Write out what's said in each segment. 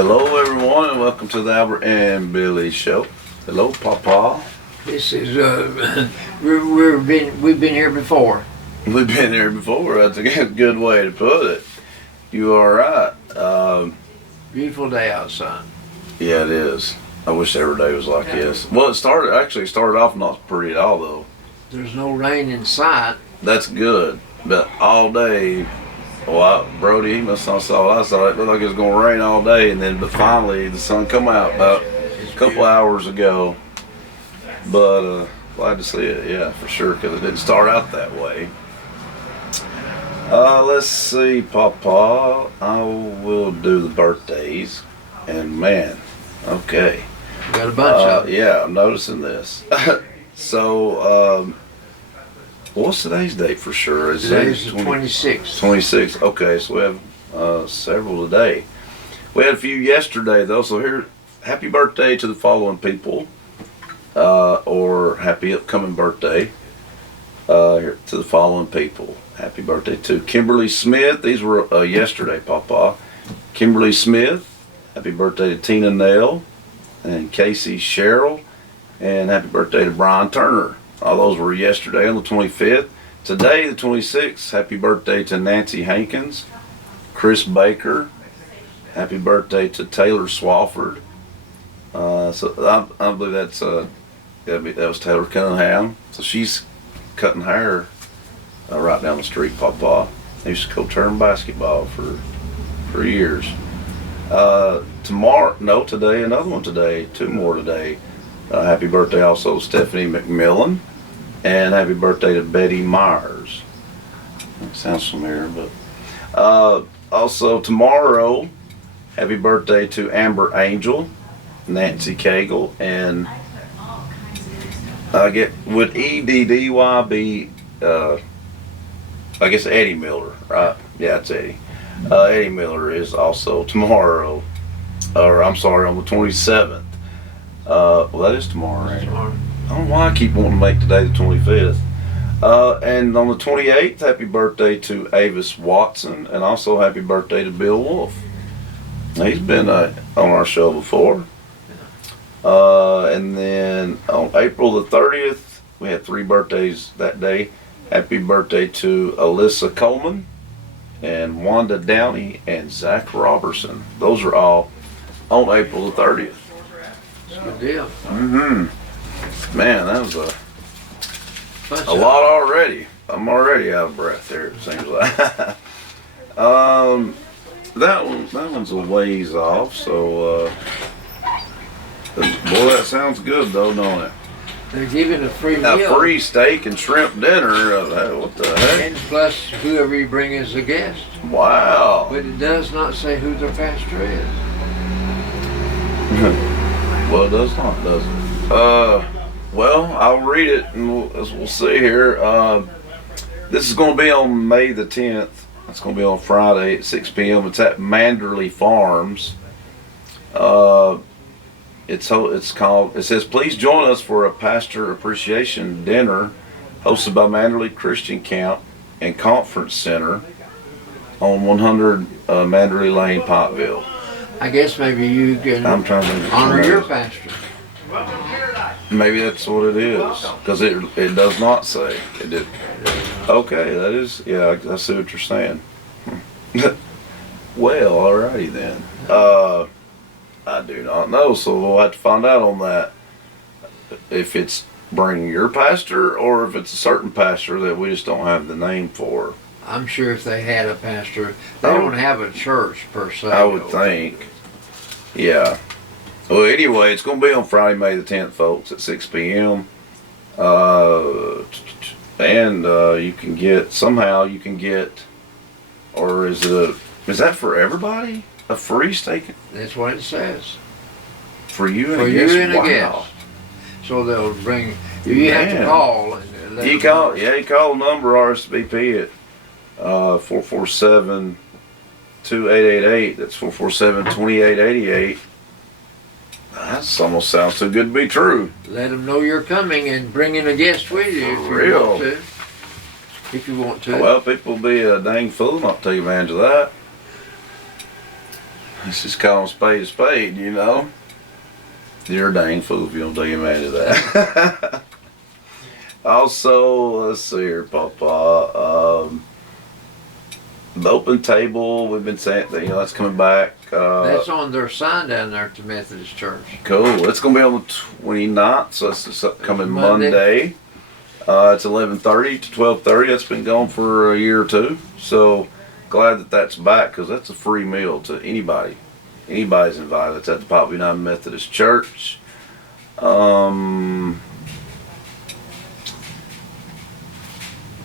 Hello, everyone, and welcome to the Albert and Billy Show. Hello, Papa. This is we've been here before. We've been here before. That's a good way to put it. You are right. Beautiful day outside. Yeah, it is. I wish every day was like this. Well, it started off not pretty at all, though. There's no rain in sight. That's good, but all day. Well, Brody, he must not saw what I saw. It looked like it was going to rain all day, but finally the sun come out about a couple hours ago. But glad to see it, yeah, for sure, because it didn't start out that way. Let's see, Papa. I will do the birthdays, and man, okay. We got a bunch of them. Yeah, I'm noticing this. So, what's today's date for sure? Today's the 26th. 26. Okay, so we have several today. We had a few yesterday though, so here, happy birthday to the following people, or happy upcoming birthday here to the following people. Happy birthday to Kimberly Smith. These were yesterday, Papa. Kimberly Smith. Happy birthday to Tina Nell and Casey Sherrill, and happy birthday to Brian Turner. All those were yesterday on the 25th. Today, the 26th, happy birthday to Nancy Hankins, Chris Baker. Happy birthday to Taylor Swafford. So I believe that was Taylor Cunningham. So she's cutting hair right down the street, Papa. I used to coach her in basketball for years. Today, another one today, two more today. Happy birthday also to Stephanie McMillan, and happy birthday to Betty Myers. Sounds familiar, but also tomorrow, happy birthday to Amber Angel, Nancy Cagle, and would EDDY be I guess Eddie Miller, right? Yeah, it's Eddie. Eddie Miller is also tomorrow, or I'm sorry, on the 27th. Well, that is tomorrow, right? Tomorrow. I don't know why I keep wanting to make today the 25th. And on the 28th, happy birthday to Avis Watson, and also happy birthday to Bill Wolf. He's been on our show before. And then on April the 30th, we had 3 birthdays that day. Happy birthday to Alyssa Coleman, and Wanda Downey, and Zach Robertson. Those are all on April the 30th. It's a good deal. Mm-hmm. Man, that was Bunch a of lot already. I'm already out of breath there, it seems like. That one's a ways off, so boy, that sounds good though, don't it? They're giving a free meal. A free steak and shrimp dinner. What the heck? And plus whoever you bring as a guest. Wow. But it does not say who their pastor is. Well, it does not, does it? Well, I'll read it and we'll see here. This is going to be on May the 10th. It's going to be on Friday at 6 p.m. It's at Manderley Farms. It says, please join us for a pastor appreciation dinner hosted by Manderley Christian Camp and Conference Center on 100 Manderley Lane, Pikeville. I guess maybe you can honor your pastor. Maybe that's what it is, because it does not say. It did. Okay, that is, yeah, I see what you're saying. Well, alrighty then. I do not know, so we'll have to find out on that. If it's bring your pastor, or if it's a certain pastor that we just don't have the name for. I'm sure if they had a pastor, they don't have a church per se. I would think. Yeah. Well, anyway, it's going to be on Friday, May the 10th, folks, at 6 p.m. And you can get, or is that for everybody? A free steak? That's what it says. For you and For a you guest? and a Wow. guest. So they'll bring, you have to call. And let You them call, know. yeah, you call the number RSVP at 447-2888. That's 447-2888. That almost sounds too good to be true. Let them know you're coming and bringing a guest with you if For you real. want to. If you want to. Well, people will be a dang fool not to take advantage of that. Let's just call a spade, you know. You're a dang fool if you don't take advantage of that. Also, let's see here, Papa. The open table, we've been saying that, that's coming back. That's on their sign down there at the Methodist Church. Cool. It's going to be on the 29th, so that's this upcoming Monday. It's 11:30 to 12:30. That's been going for a year or two. So glad that that's back, because that's a free meal to anybody. Anybody's invited. It's at the Poplar United Methodist Church.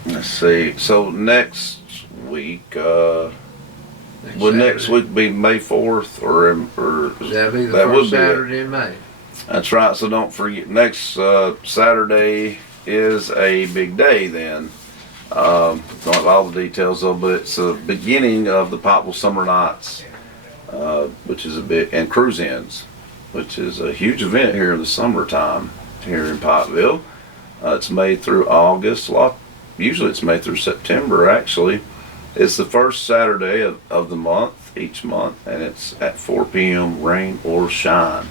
Let's see. So next week, would next week be May 4th or That'll be the that would first be it. Saturday in May. That's right. So don't forget, next Saturday is a big day then. Don't have all the details though, but it's the beginning of the Poplar Summer Nights, which is a big, and Cruise Ins, which is a huge event here in the summertime here in Pikeville. It's May through August. Usually it's May through September actually. It's the first Saturday of the month, each month, and it's at 4 p.m. rain or shine.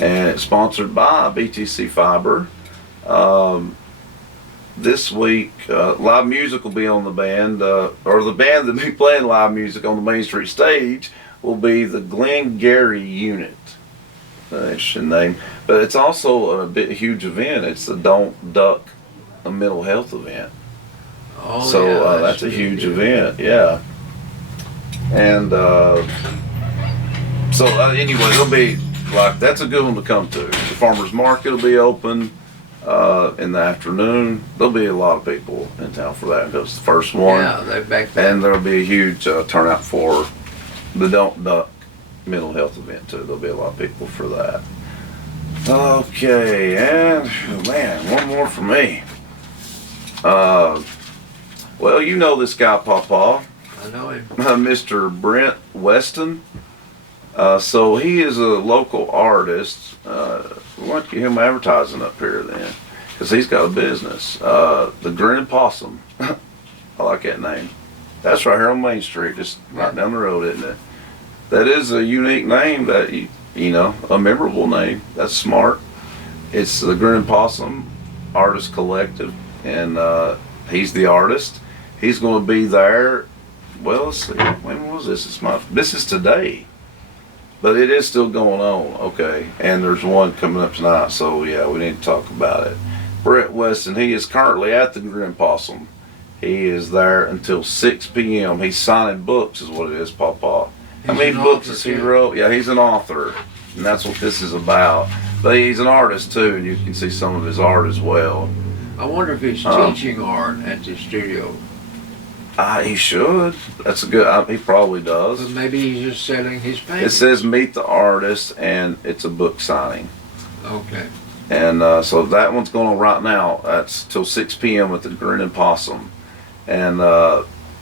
And it's sponsored by BTC Fiber. This week, live music will be on the band, or the band that will be playing live music on the Main Street stage will be the Glengarry Unit. Interesting name. But it's also a huge event. It's the Don't Duck a mental health event. Oh, So yeah, that's a huge event, yeah. And so anyway, there'll be that's a good one to come to. The farmers market will be open in the afternoon. There'll be a lot of people in town for that because it's the first one. Yeah, they're back there. And there'll be a huge turnout for the Don't Duck mental health event too. There'll be a lot of people for that. Okay, and man, one more for me. Well, you know this guy, Pawpaw, I know him. Mr. Brent Weston. So he is a local artist. We want to get him advertising up here then, because he's got a business. The Grinning Possum. I like that name. That's right here on Main Street, just right down the road, isn't it? That is a unique name, that a memorable name. That's smart. It's the Grinning Possum Artist Collective, and he's the artist. He's going to be there. Well, let's see. When was this? This is today, but it is still going on. Okay, and there's one coming up tonight. So yeah, we need to talk about it. Brent Weston. He is currently at the Grinning Possum. He is there until 6 p.m. He's signing books, is what it is, Pawpaw. How many books has he wrote? Yeah, he's an author, and that's what this is about. But he's an artist too, and you can see some of his art as well. I wonder if he's teaching art at the studio. He should. That's a good. He probably does. But maybe he's just selling his paintings. It says meet the artist, and it's a book signing. Okay. And so that one's going on right now. That's till 6 p.m. at the Grinning Possum, and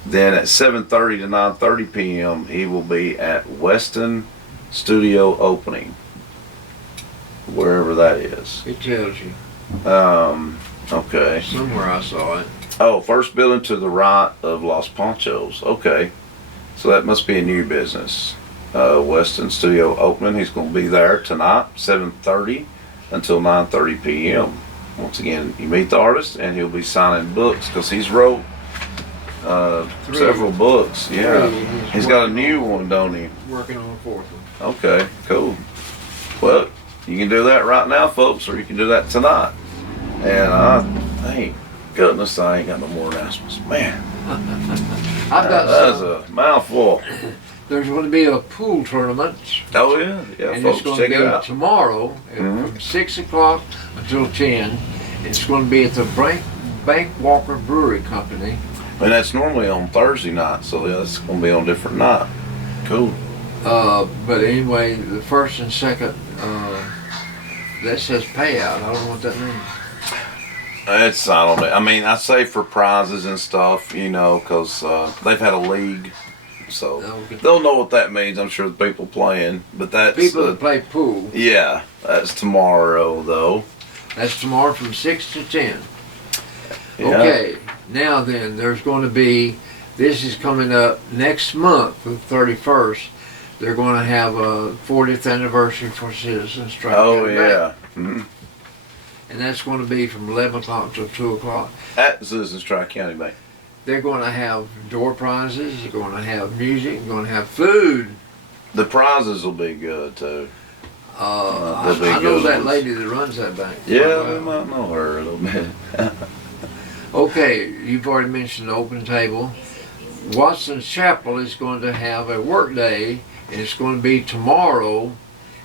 then at 7:30 to 9:30 p.m. he will be at Weston Studio Opening, wherever that is. It tells you. Okay. Somewhere I saw it. Oh, first building to the right of Los Ponchos. Okay. So that must be a new business. Weston Studio Opening. He's going to be there tonight, 7:30 until 9:30 p.m. Once again, you meet the artist, and he'll be signing books because he's wrote several books. Yeah. He's got a new one, don't he? Working on a fourth one. Okay, cool. Well, you can do that right now, folks, or you can do that tonight. And thank goodness I ain't got no more announcements. Man, I've got that's some. a mouthful. There's going to be a pool tournament. Oh yeah, yeah, And folks, it's going check to it be out. tomorrow from 6 o'clock until 10. It's going to be at the Bank Walker Brewery Company. And that's normally on Thursday night, so yeah, it's going to be on a different night. Cool. But anyway, the first and second, that says payout. I don't know what that means. I don't know. I mean, I say for prizes and stuff, because they've had a league, so Okay. they'll know what that means. I'm sure the people playing, but that's People that play pool. yeah, that's tomorrow though. That's tomorrow from 6 to 10. Yeah. Okay, now then, there's going to be, this is coming up next month, the 31st, they're going to have a 40th anniversary for Citizens Strike. Oh yeah. Mm-hmm. And that's going to be from 11 o'clock till 2 o'clock. At Citizens Tri-County Bank. They're going to have door prizes, they're going to have music, they're going to have food. The prizes will be good too. I they'll be know good that ones. lady that runs that bank. Yeah, we might know her a little bit. Okay, you've already mentioned the open table. Watson's Chapel is going to have a work day, and it's going to be tomorrow.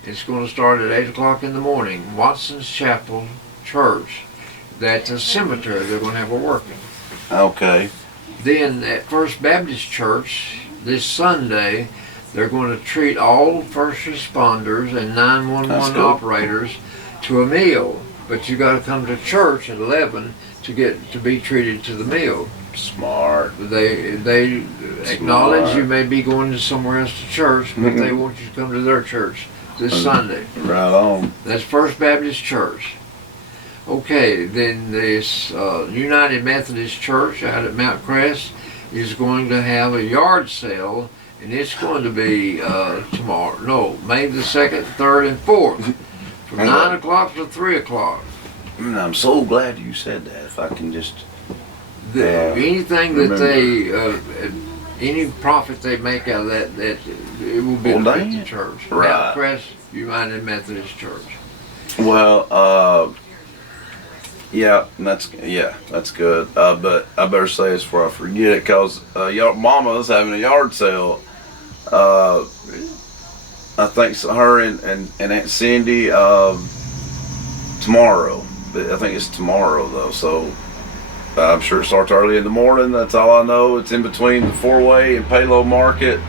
It's going to start at 8 o'clock in the morning. Watson's Chapel Church. That's a cemetery. They're going to have a working. Okay. Then at First Baptist Church this Sunday, they're going to treat all first responders and That's 911 cool. operators to a meal. But you got to come to church at 11 to be treated to the meal. Smart. They acknowledge Smart. you may be going to somewhere else to church, but they want you to come to their church this Sunday. Right on. That's First Baptist Church. Okay, then this United Methodist Church out at Mount Crest is going to have a yard sale, and it's going to be tomorrow. No, May the 2nd, 3rd, and 4th, from 9 o'clock to 3 o'clock. I'm so glad you said that. If I can just. Anything that remember. they, any profit they make out of that it will benefit the church. Right. Mount Crest United Methodist Church. Well, yeah, that's good. But I better say this before I forget it, cause Mama's having a yard sale. I think her and Aunt Cindy tomorrow. But I think it's tomorrow though, so I'm sure it starts early in the morning. That's all I know. It's in between the Four-Way and Palo Market.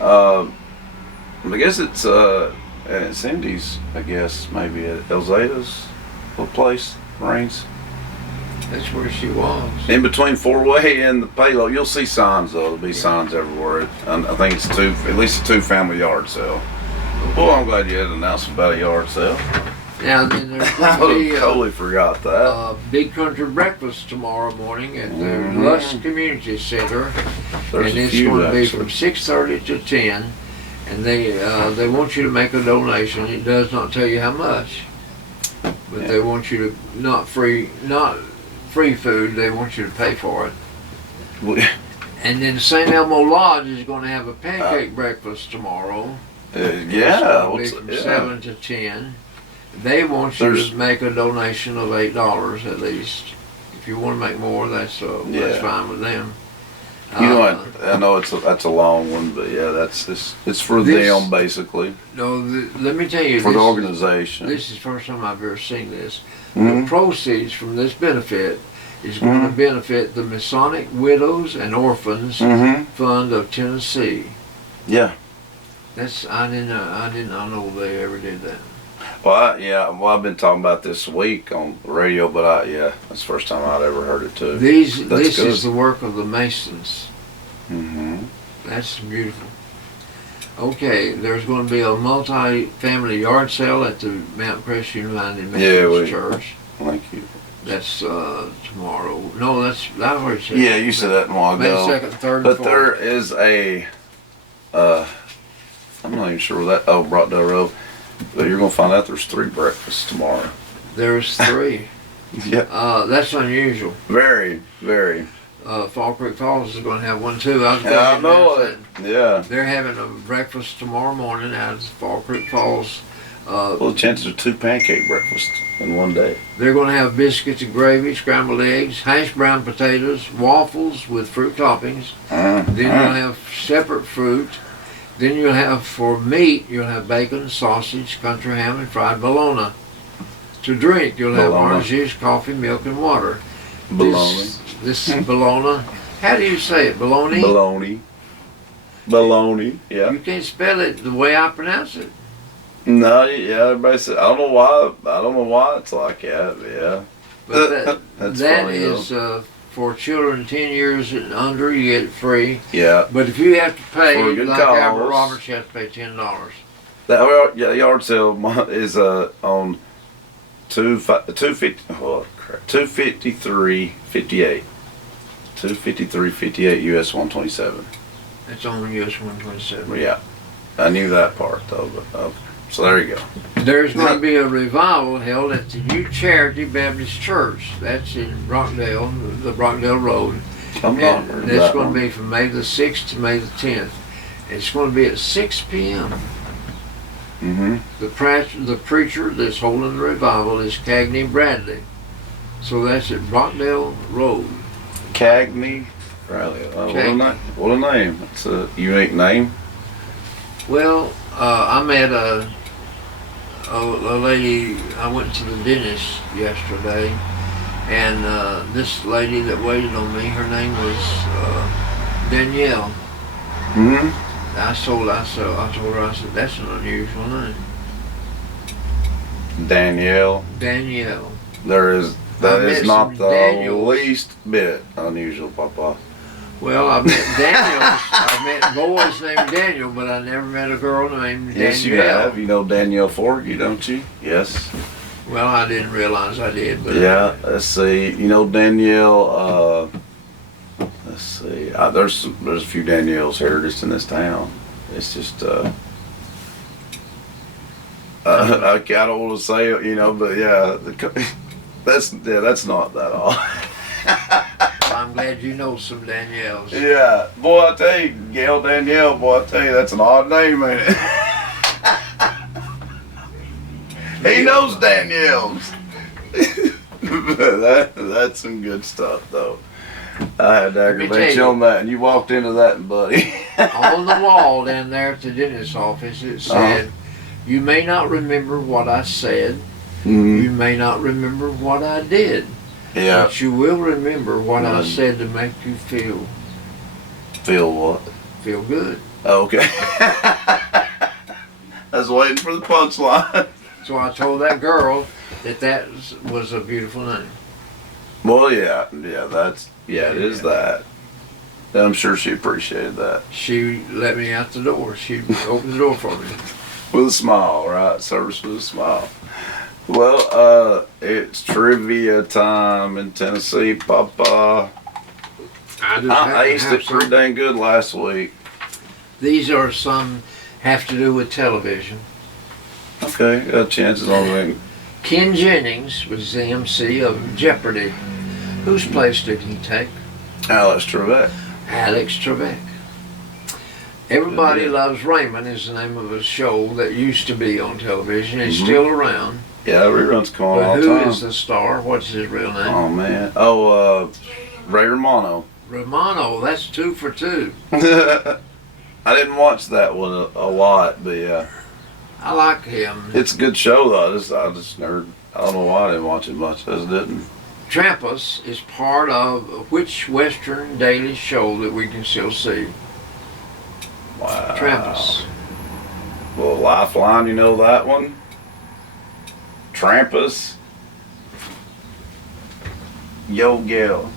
I guess it's and Aunt Cindy's. I guess maybe at Elzada's little place, Rains. That's where she was. In between Four-Way and the Palo, you'll see signs though. There'll be signs everywhere. I think it's at least a two-family yard sale. Well, I'm glad you had an announcement about a yard sale. Now then there's I going to be totally forgot that. a big country breakfast tomorrow morning at the Mhm. Lusk Community Center. There's And a it's few going to be actually. from 6:30 to 10. And they want you to make a donation. It does not tell you how much. But they want you to not free food, they want you to pay for it. We- And then St. Elmo Lodge is going to have a pancake breakfast tomorrow. yeah, It's going to be from 7 to 10. They want you There's- to make a donation of $8 at least. If you want to make more, that's Yeah. fine with them. You know, I know that's a long one, but yeah, it's for This- them basically, No, let me tell you, for the this, organization. this is the first time I've ever seen this. Mhm. The proceeds from this benefit is going to benefit the Masonic Widows and Orphans Mm-hmm. Fund of Tennessee. Yeah. I did not know they ever did that. Well, I've been talking about this week on the radio, but that's the first time I'd ever heard it too. This That's good. is the work of the Masons. Mm-hmm. That's beautiful. Okay, there's going to be a multi-family yard sale at the Mount Crest United Methodist Church. Thank you. That's tomorrow. No, I already said. Yeah, you said that a while May ago. 2nd, 3rd, and But 4th. there is I'm not even sure where that. Oh, Brockdale Road. But you're gonna find out there's 3 breakfasts tomorrow. There's 3. Yeah. That's unusual. Very, very. Fall Creek Falls is going to have one too. I was going Yeah, I to know announce it. that. Yeah. They're having a breakfast tomorrow morning out at Fall Creek Falls. Well, the chances are 2 pancake breakfasts in one day. They're going to have biscuits and gravy, scrambled eggs, hashed brown potatoes, waffles with fruit toppings. Then you'll have separate fruit. Then you'll have, for meat, you'll have bacon, sausage, country ham, and fried bologna. To drink, you'll have Bologna. orange juice, coffee, milk, and water. Bologna. This is bologna. How do you say it? Bologna? Bologna. Bologna. Yeah. You can't spell it the way I pronounce it. No. Yeah. Everybody said. I don't know why. I don't know why it's like that. Yeah. But That's that funny, is for children 10 years and under, you get it free. Yeah. But if you have to pay, For a good like cause. Albert Roberts, you have to pay $10. That yard sale is on 250. Oh crap. 253.58. 253.58 US 127. It's on US 127. Yeah. I knew that part though. But so there you go. There's going to be a revival held at the New Charity Baptist Church. That's in Rockdale, the Rockdale Road. And that's going to be from May the 6th to May the 10th. It's going to be at 6 p.m. Mm-hmm. The preacher that's holding the revival is Cagney Bradley. So that's at Rockdale Road. Cagney Bradley. What a name. It's a unique name. Well, I met a lady. I went to the dentist yesterday, and this lady that waited on me, her name was Danielle. Mm-hmm. I told her, I said, that's an unusual name. Danielle. Danielle. That is not the Daniels. least bit unusual, Papa. Well, I've met Daniels. I've met boys named Daniel, but I never met a girl named Danielle. Yes, you have. You know Danielle Forgy, don't you? Yes. Well, I didn't realize I did, but Yeah. Let's see. You know Danielle. Let's see. There's a few Danielles here just in this town. It's just I don't want to say it, but yeah, that's not that all. I'm glad you know some Danielles. Yeah, boy, I tell you, Gail Danielle, boy, I tell you, that's an odd name, ain't it? He knows Danielle's. That's some good stuff, though. I had to aggravate you on that, and you walked into that, buddy. On the wall down there at the dentist's office, it said, "You may not remember what I said. Mm-hmm. You may not remember what I did. Yeah. But you will remember what I said to make you feel what? Feel good." Okay. I was waiting for the punchline. So I told that girl that was a beautiful name. Well, yeah, it is that. And I'm sure she appreciated that. She let me out the door. She opened the door for me. With a smile, right? Service with a smile. Well, it's trivia time in Tennessee, Papa. I aced it pretty dang good last week. These are some have to do with television. Okay, got chances on it. Ken Jennings was the MC of Jeopardy! Whose place did he take? Alex Trebek. Alex Trebek. Everybody Loves Raymond is the name of a show that used to be on television. It's still around. Yeah, reruns come on all the But time. who is the star? What's his real name? Oh, man. Ray Romano. Romano. That's 2 for 2. I didn't watch that one a lot, but yeah. I like him. It's a good show, though. I just never, I don't know why I didn't watch it much. I just didn't. Trampus is part of which Western daily show that we can still see? Wow. Trampus. Well, Lifeline, you know that one? Trampus. Yo, Gil.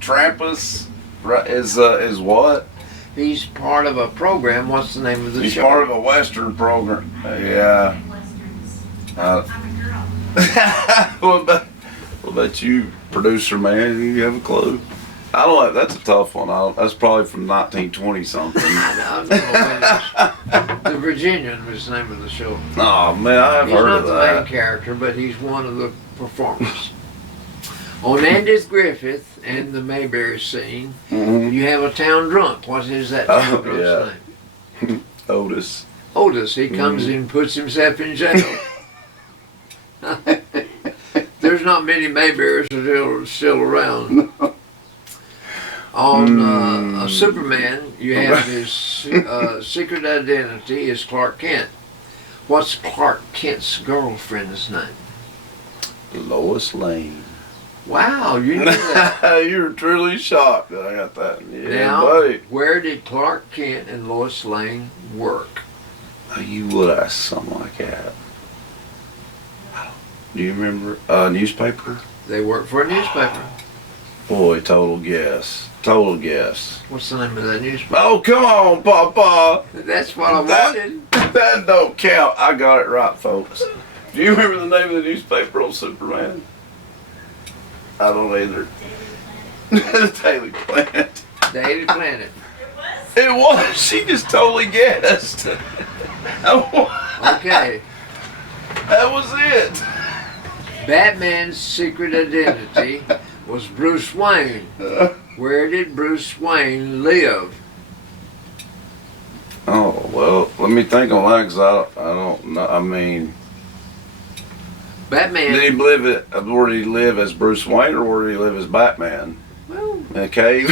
Trampus is what? He's part of a program. What's the name of the He's show? part of a Western program. Yeah. What about you, producer man? Do you have a clue? I don't know. That's a tough one. That's probably from 1920 something. I don't know. The Virginian was the name of the show. Oh man, I have heard of He's not the main that. character, but he's one of the performers. On Andy Griffith and the Mayberry scene, Mhm. you have a town drunk. What is that Oh, town drunk's yeah. name? Otis. Otis. He comes in and puts himself in jail. There's not many Mayberries still around. On Superman, you have his secret identity is Clark Kent. What's Clark Kent's girlfriend's name? Lois Lane. Wow, you knew that. You were truly shocked that I got that. Yeah, Now, buddy. where did Clark Kent and Lois Lane work? You would ask something like that. Do you remember newspaper? They work for a newspaper. Boy, total guess. Total guess. What's the name of that newspaper? Oh, come on, Papa. That's what I That- wanted. That don't count. I got it right, folks. Do you remember the name of the newspaper on Superman? I don't either. The Daily Planet. Daily Planet. It was. She just totally guessed. Okay. That was it. Batman's secret identity was Bruce Wayne. Where did Bruce Wayne live? Oh, well, let me think on that, because I don't know. I mean, Batman. did he live where did he live as Bruce Wayne, or where did he live as Batman? Well, In a cave?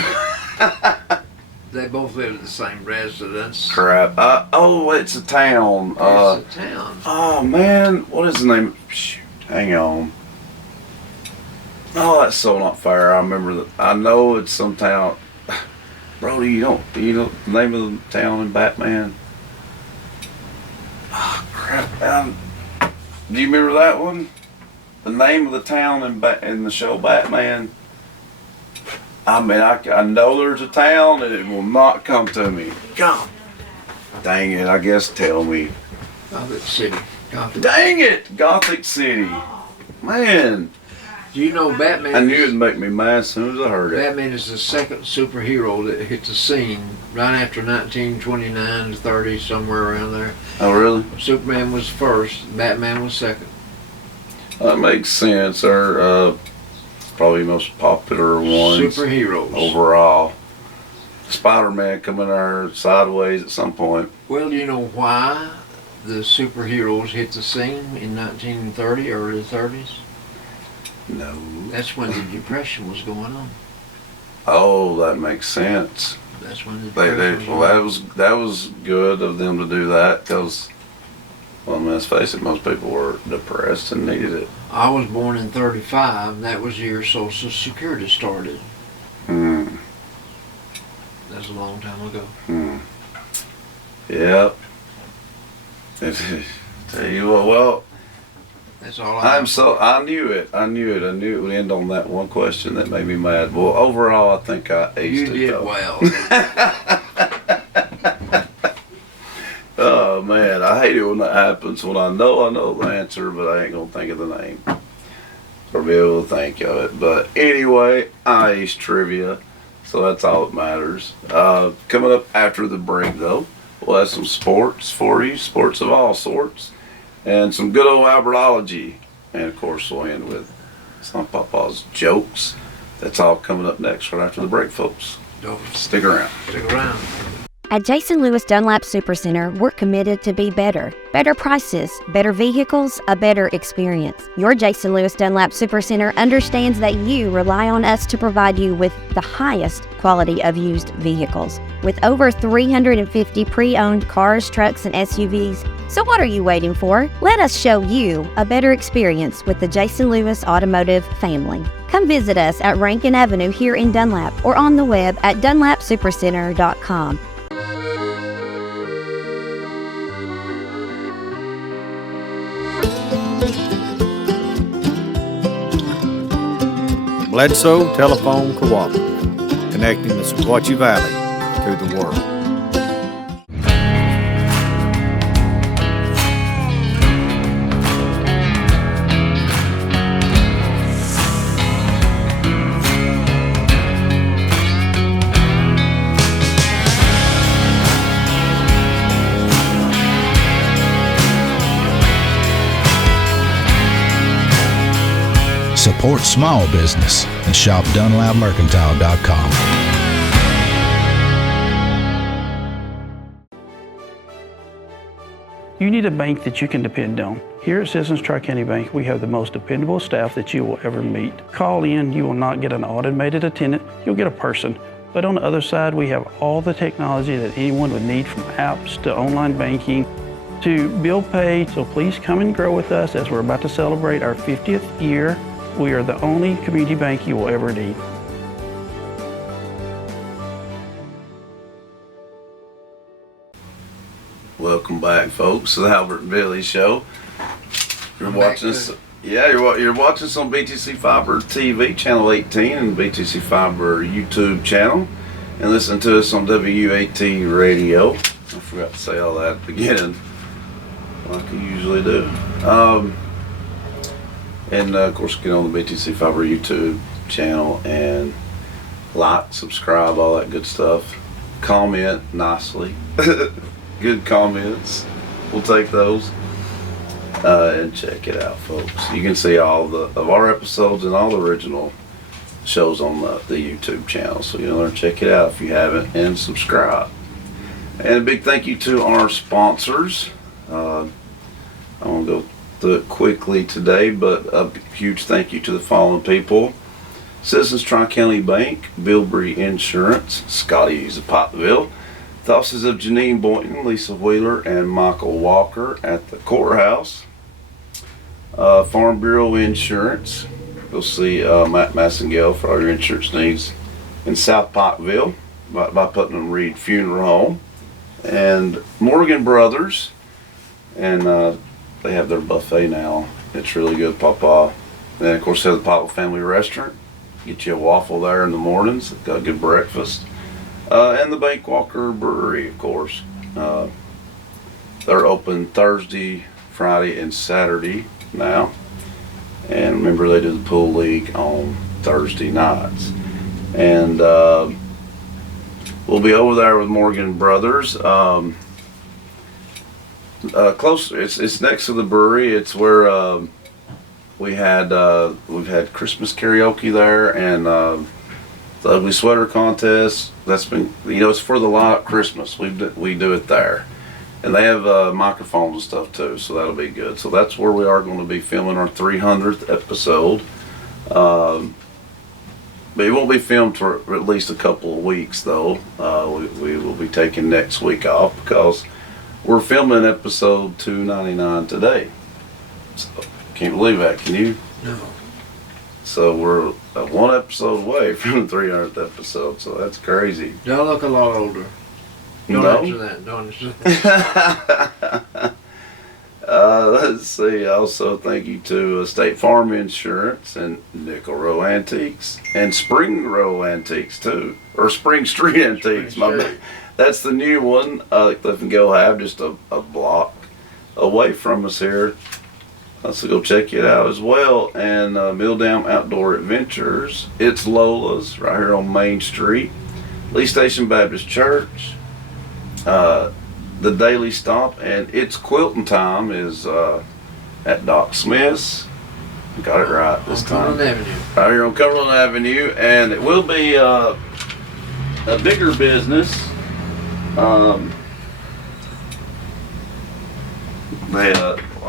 they both live in the same residence. Crap. Oh, it's a town. It's a town. Oh, man. What is the name? Shoot. Hang on. Oh, that's so not fair. I remember that. I know it's some town. Brody, you know the name of the town in Batman? Oh, crap. Do you remember that one? The name of the town in the show Batman? I mean, I know there's a town and it will not come to me. God dang it, I guess tell me. Gothic City. Gothic. Dang it! Gothic City. Man. Do you know Batman? I knew it'd make me mad as soon as I heard it. Batman is the second superhero that hit the scene right after 1929 to 30, somewhere around there. Oh, really? Superman was first, Batman was second. That makes sense. They're probably most popular ones Superheroes. overall. Spider-Man coming there sideways at some point. Well, do you know why the superheroes hit the scene in 1930, early 30s? No. That's when the Depression was going on. Oh, that makes sense. That's when the They, Depression was well, going on. that was good of them to do that, because, well, I mean, let's face it, most people were depressed and needed it. I was born in 35. That was the year Social Security started. Hmm. That's a long time ago. Yep. Tell you what, well, That's all I I knew it. I knew it would end on that one question that made me mad. Well, overall, I think I aced You it. did though. well. Oh man, I hate it when that happens. When I know the answer, but I ain't gonna think of the name or be able to think of it. But anyway, I aced trivia, so that's all that matters. Coming up after the break, though, we'll have some sports for you, sports of all sorts, and some good old Albertology, and of course we'll end with some Papa's jokes. That's all coming up next, right after the break, folks. Don't Stick around. stick around. At Jason Lewis Dunlap Supercenter, we're committed to be better. Better prices, better vehicles, a better experience. Your Jason Lewis Dunlap Supercenter understands that you rely on us to provide you with the highest quality of used vehicles. With over 350 pre-owned cars, trucks, and SUVs. So what are you waiting for? Let us show you a better experience with the Jason Lewis Automotive family. Come visit us at Rankin Avenue here in Dunlap or on the web at dunlapsupercenter.com. Bledsoe Telephone Cooperative, connecting the Sequatchie Valley to the world. Support small business and shop DunlapMercantile.com. You need a bank that you can depend on. Here at Citizens Tri-County Bank, we have the most dependable staff that you will ever meet. Call in, you will not get an automated attendant, you'll get a person. But on the other side, we have all the technology that anyone would need, from apps to online banking to bill pay. So please come and grow with us as we're about to celebrate our 50th year. We are the only community bank you will ever need. Welcome back, folks, to the Albert and Billy Show. You're I'm watching back us. Yeah, you're watching us on BTC Fiber TV, channel 18, and BTC Fiber YouTube channel, and listening to us on WAT Radio. I forgot to say all that at the beginning, like I usually do. And of course, get on the BTC Fiber YouTube channel and like, subscribe, all that good stuff. comment nicely. Good comments. We'll take those. And check it out, folks. You can see all of our episodes and all the original shows on the YouTube channel. So you know, check it out if you haven't, and subscribe. And a big thank you to our sponsors. I'm gonna go through it quickly today, but a huge thank you to the following people: Citizens Tri-County Bank, Bilbrey Insurance, Scotty's of Pottville, the offices of Janine Boynton, Lisa Wheeler, and Michael Walker at the courthouse, Farm Bureau Insurance. You'll see Matt Massengale for all your insurance needs in South Pottville by Putnam Reed Funeral Home, and Morgan Brothers, and they have their buffet now. It's really good, Papa. And of course, they have the Pottville Family Restaurant. Get you a waffle there in the mornings. Got a good breakfast. And the Bankwalker Brewery, of course. They're open Thursday, Friday, and Saturday now. And remember, they do the pool league on Thursday nights. And we'll be over there with Morgan Brothers. Close. It's next to the brewery. It's where we've had Christmas karaoke there, and the ugly sweater contest. That's been, it's for the light Christmas. We do it there, and they have microphones and stuff too, so that'll be good. So that's where we are going to be filming our 300th episode. But it won't be filmed for at least a couple of weeks though. We will be taking next week off because we're filming episode 299 today. So, can't believe that, can you? No. So we're one episode away from the 300th episode, so that's crazy. Y'all look a lot older. Don't No? answer that. Don't answer that. Let's see. Also, thank you to State Farm Insurance and Nickel Row Antiques and Spring Row Antiques too, or Spring Street Antiques. My Street. bad. That's the new one. Cliff and Gill have just a block away from us here. So go check it out as well. And Milldam Outdoor Adventures. It's Lola's right here on Main Street. Lee Station Baptist Church. The Daily Stomp, and It's Quilting Time is at Doc Smith's. Got it right this On time. Cumberland Avenue. Right here on Cumberland Avenue, and it will be a bigger business. I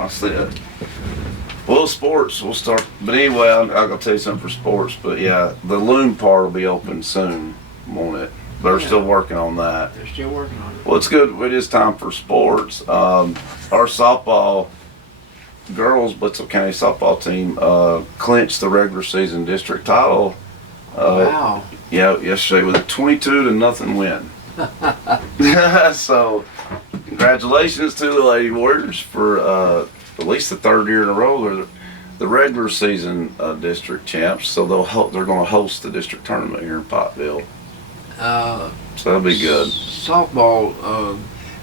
said, well, sports will start, but anyway, I'm gonna tell you something for sports. But yeah, the loom part will be open soon, won't it? They're still working on that. They're still working on it. Well, it's good. It is time for sports. Our softball girls, Blitzel County softball team, clinched the regular season district title. Wow. Yeah, yesterday with a 22-0 win. So, congratulations to the Lady Warriors for at least the third year in a row. They're the regular season district champs. So they're going to host the district tournament here in Pottville. So that'll be good. Softball,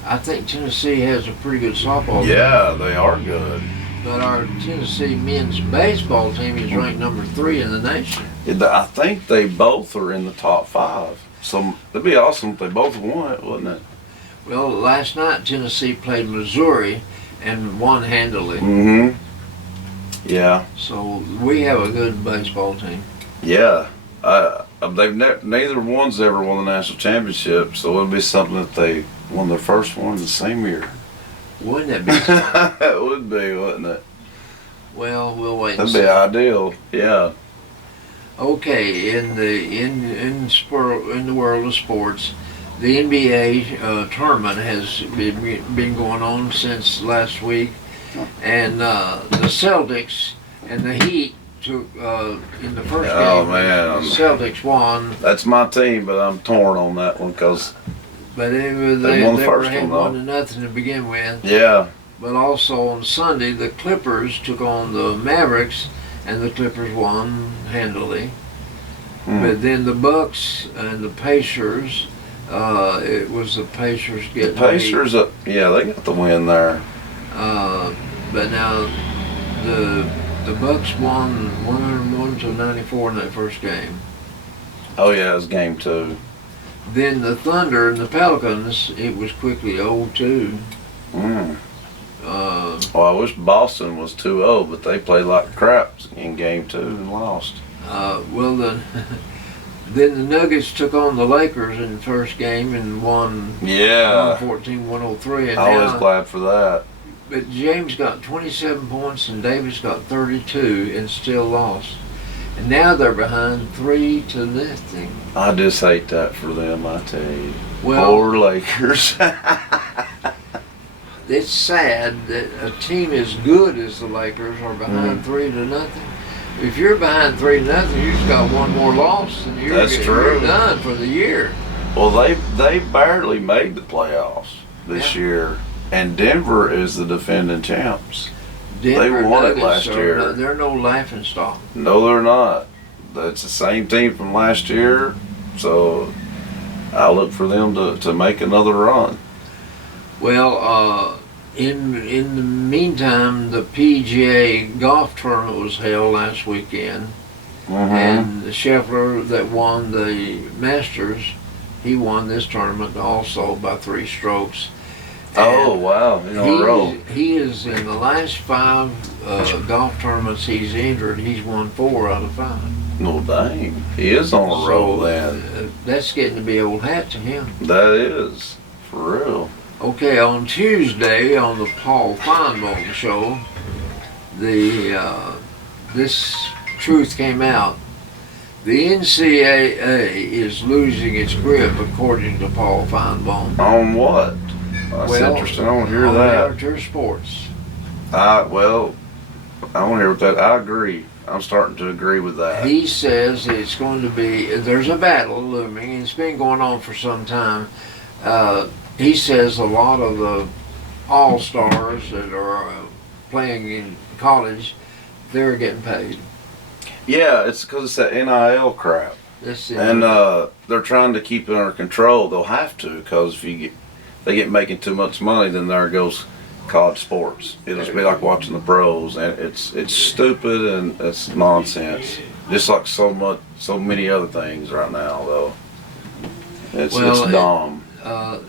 I think Tennessee has a pretty good softball team. Yeah, they are good. But our Tennessee men's baseball team is ranked number 3 in the nation. I think they both are in the top 5. So it'd be awesome if they both won it, wouldn't it? Well, last night Tennessee played Missouri and won handily. Mm-hmm. Yeah. So we have a good baseball team. Yeah. Neither one's ever won the national championship, so it'll be something that they won their first one in the same year. Wouldn't that be fun? It would be, wouldn't it? Well, we'll wait and That'd see. be ideal. Yeah. Okay, in the world of sports, the NBA tournament has been going on since last week, and the Celtics and the Heat took in the first game. Man. The Celtics won, That's my team, but I'm torn on that one because, but they won the first had one, 1-0 to begin with. yeah. But also on Sunday, the Clippers took on the Mavericks, and the Clippers won handily. But then the Bucks and the Pacers, it was the Pacers The getting Pacers, yeah, they got the win there. but now the Bucks won 101-94 in that first game. Oh, yeah, it was game 2. Then the Thunder and the Pelicans, it was quickly 0-2. Well, I wish Boston was 2-0, but they played like crap in game 2 and lost. Well, then the Nuggets took on the Lakers in the first game and won Yeah, 114-103. And I was now, glad for that. but James got 27 points and Davis got 32 and still lost. And now they're behind 3-0. I just hate that for them, I tell you. Well, Poor Lakers. it's sad that a team as good as the Lakers are behind 3-0. If you're behind 3-0, you just got one more loss and you're That's true. done for the year. Well, they barely made the playoffs this year, and Denver is the defending champs. Denver won it Nuggets last year. They're no laughing stock. No, they're not. That's the same team from last year, so I look for them to make another run. Well, in the meantime, the PGA golf tournament was held last weekend, and the Scheffler that won the Masters, he won this tournament also by 3 strokes. Oh, wow, in a row. He is in the last 5 golf tournaments he's entered. He's won 4 out of 5. No, dang. He is on a roll then. That's getting to be old hat to him. That is, for real. Okay, on Tuesday on the Paul Feinbaum show, this truth came out. The NCAA is losing its grip, according to Paul Feinbaum. On what? That's interesting. I don't hear on that. amateur sports. Well, I don't hear that. I agree. I'm starting to agree with that. He says it's going to be, there's a battle looming, and it's been going on for some time. He says a lot of the all-stars that are playing in college, they're getting paid. Yeah, it's because it's that NIL crap. That's it. And they're trying to keep it under control. They'll have to, because if they get making too much money, then there goes college sports. It'll just be like watching the pros, and it's stupid and it's nonsense. Just like so many other things right now, though. It's dumb.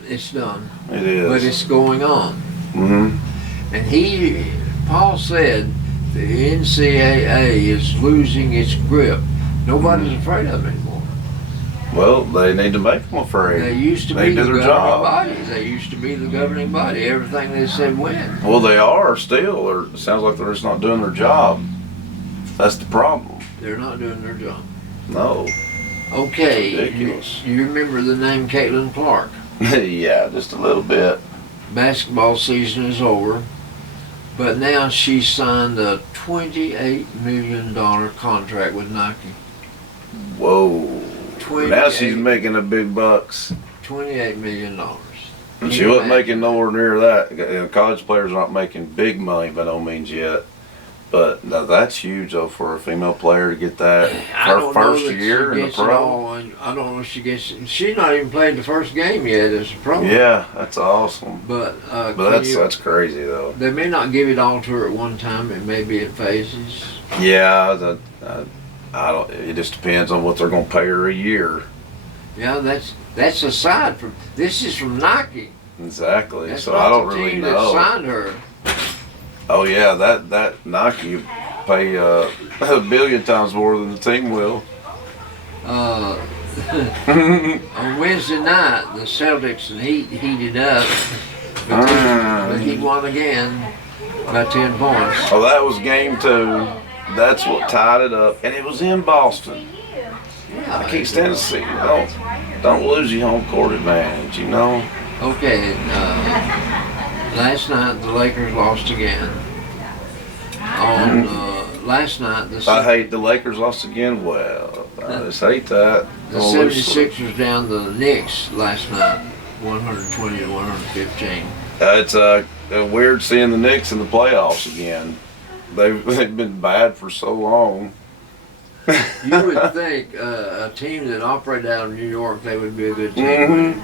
It's done. It is. But it's going on. Mm-hmm. And Paul said the NCAA is losing its grip. Nobody's afraid of it anymore. Well, they need to make them afraid. They used to They be the do their governing job. body. They used to be the governing body. Everything they said went. Well, they are still. Or it sounds like they're just not doing their job. That's the problem. They're not doing their job. No. Okay. Ridiculous. You remember the name Caitlin Clark? Yeah, just a little bit. Basketball season is over, but now she signed a $28 million contract with Nike. Whoa. 28 Now she's making the big bucks. $28 million. And she wasn't making nowhere near that. College players aren't making big money by no means yet. But now that's huge, though, for a female player to get that her first year in the pro. I don't know if she gets. She's not even played the first game yet as a pro. Yeah, that's awesome. But that's crazy, though. They may not give it all to her at one time. It may be in phases. Yeah, I don't. It just depends on what they're going to pay her a year. Yeah, that's aside from. This is from Nike. Exactly. That's so not I don't the really team know. that signed her. Oh yeah, that Nike pay a billion times more than the team will. On Wednesday night, the Celtics and Heat heated up, but he won again by 10 points. Oh, that was game 2. That's what tied it up, and it was in Boston. I can't stand to see. Don't lose your home court advantage, you know. Okay, last night the Lakers lost again. On last night, I hate the Lakers lost again. Well, I just hate that. the 76ers down the Knicks last night, 120 to 115. It's weird seeing the Knicks in the playoffs again. They've been bad for so long. You would think a team that operated out of New York, they would be a good team. Mm-hmm.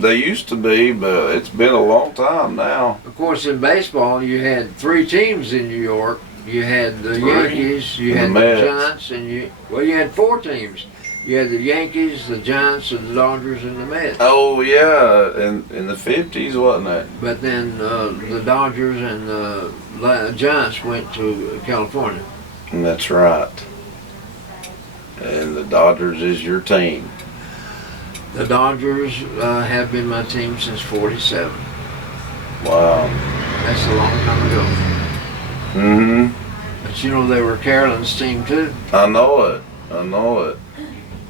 They used to be, but it's been a long time now. Of course, in baseball, you had 3 teams in New York. You had the Yankees, you had the Mets. Giants, and you had 4 teams. You had the Yankees, the Giants, and the Dodgers, and the Mets. Oh yeah, in the 50s, wasn't it? But then the Dodgers and the Giants went to California. And that's right. And the Dodgers is your team. The Dodgers have been my team since '47. Wow. That's a long time ago. Mm-hmm. But you know they were Carolyn's team too. I know it. I know it.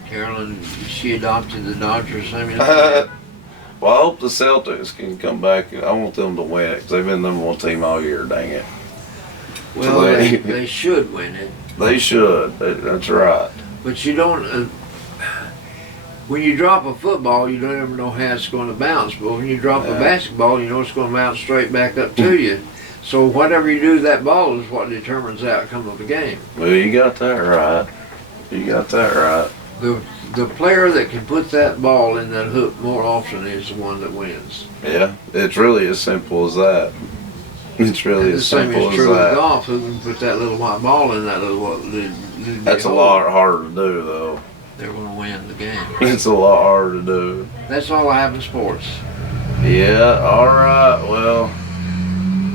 Carolyn, she adopted the Dodgers. I mean, Well, I hope the Celtics can come back. I want them to win it because they've been the number one team all year. Dang it. well, they should win it. They should. That's right. But you don't. When you drop a football, you don't ever know how it's going to bounce. But when you drop a basketball, you know it's going to bounce straight back up to you. So whatever you do to that ball is what determines the outcome of the game. Well, you got that right. You got that right. The player that can put that ball in that hoop more often is the one that wins. Yeah, it's really as simple as that. It's really And the as same simple is as true with that. golf. Who can put that little white ball in that little That's a lot harder to do, though. They're going to win the game. It's a lot harder to do. That's all I have in sports. Yeah, all right. Well,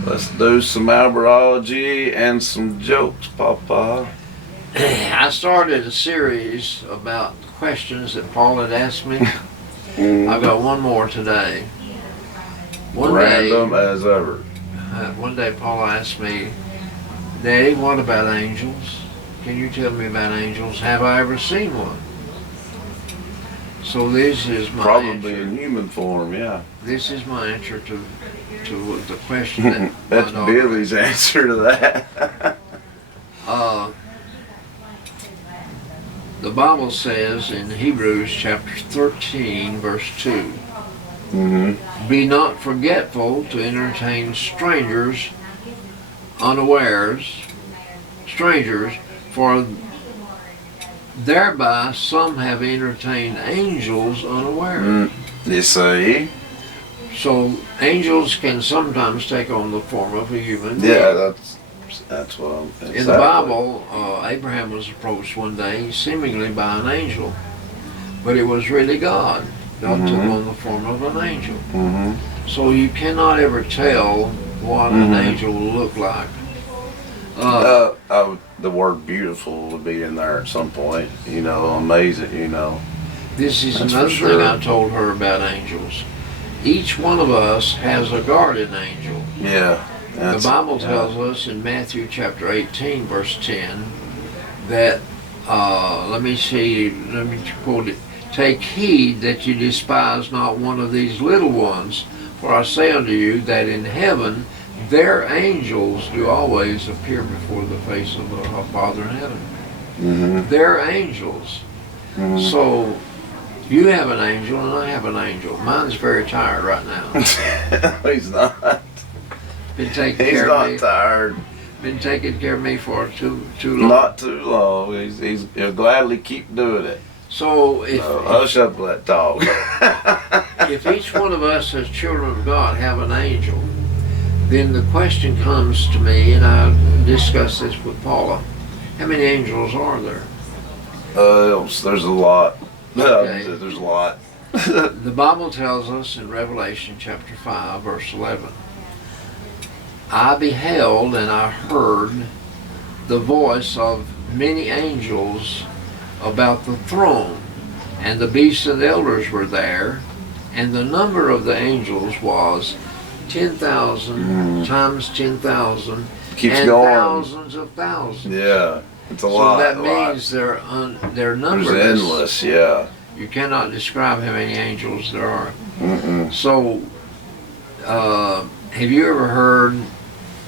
let's do some alberology and some jokes, Papa. I started a series about questions that Paul had asked me. I've got one more today. Random as ever. One day Paul asked me, Daddy, what about angels? Can you tell me about angels? Have I ever seen one? So this is my Probably answer. in human form, yeah. This is my answer to the question that That's my daughter Billy's answer to that. The Bible says in Hebrews chapter 13, verse 2, Be not forgetful to entertain strangers unawares, for thereby some have entertained angels unawares. You see? So angels can sometimes take on the form of a human being. Yeah, that's what I'm exactly. In the Bible, Abraham was approached one day seemingly by an angel, but it was really God. God took on the form of an angel. So you cannot ever tell what an angel will look like. The word beautiful would be in there at some point. You know, amazing, you know. This is That's for another sure. thing I told her about angels. Each one of us has a guardian angel. Yeah. The Bible tells us in Matthew chapter 18, verse 10, that, let me quote it, Take heed that you despise not one of these little ones, for I say unto you that in heaven their angels do always appear before the face of our Father in heaven. Their angels. So you have an angel and I have an angel. Mine's very tired right now. He's not. Been taking He's care not of me. tired. Been taking care of me for too long. Not too long. He'll gladly keep doing it. So if Hush up, let talk. if each one of us as children of God have an angel, then the question comes to me, and I discussed this with Paula, how many angels are there? There's a lot. Okay. There's a lot. The Bible tells us in Revelation chapter 5, verse 11, I beheld and I heard the voice of many angels about the throne, and the beasts and the elders were there, and the number of the angels was 10,000 times 10,000 Keeps and going. thousands of thousands. Yeah. It's a So lot. that a lot. means they're There's numberless. endless, yeah. You cannot describe how many angels there are. So, have you ever heard